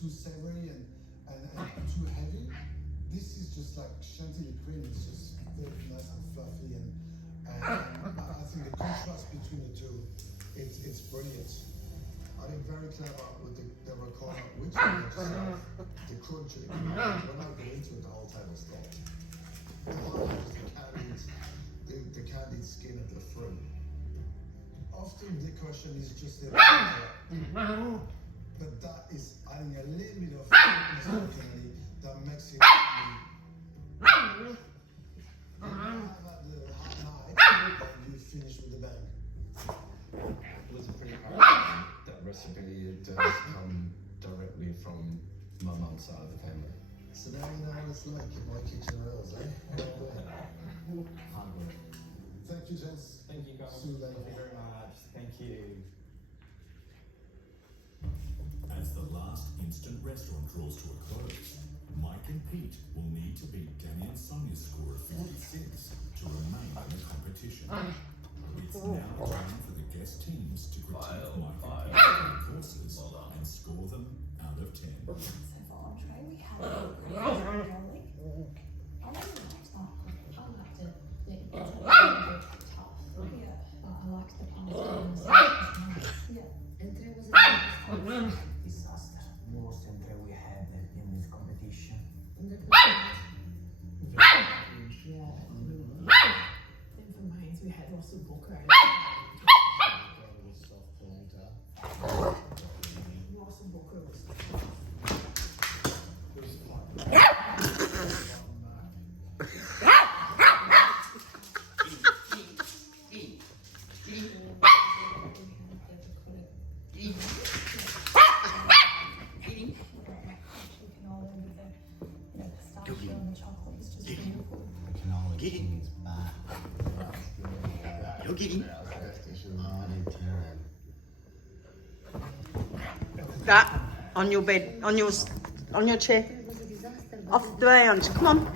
too savory and too heavy. This is just like chantilly cream. It's just very nice and fluffy, and I think the contrast between the two, it's brilliant. I think very clever with the ricotta, which the crunch of the cream. When I go into it, the whole table stopped. The highlight is the candied skin of the fruit. Often the question is just the but that is adding a little bit of sweetness that makes it have the hot night and you finish with a bang. It was a pretty hard that recipe does come directly from my mum's side of the family. So now you know what it's like in my kitchen rails, eh? Thank you, gents. Thank you, guys. See you later. Thank you very much. Thank you. As the last instant restaurant draws to a close, Mike and Pete will need to beat Danny and Sonia's score of 56 to remain in the competition. It's now time for the guest teams to critique Mike and Pete's courses and score them out of 10. So for entree, we have garlic. I really liked that. I liked it. It's a little bit tough. Yeah. But I liked the pasta and the sauce. Yeah. Entree was a bit This is the most entry we had in this competition. Yeah. And for mains, we had Aussie Maltese You're getting that on your bed, on your chair, off the lounge. Come on.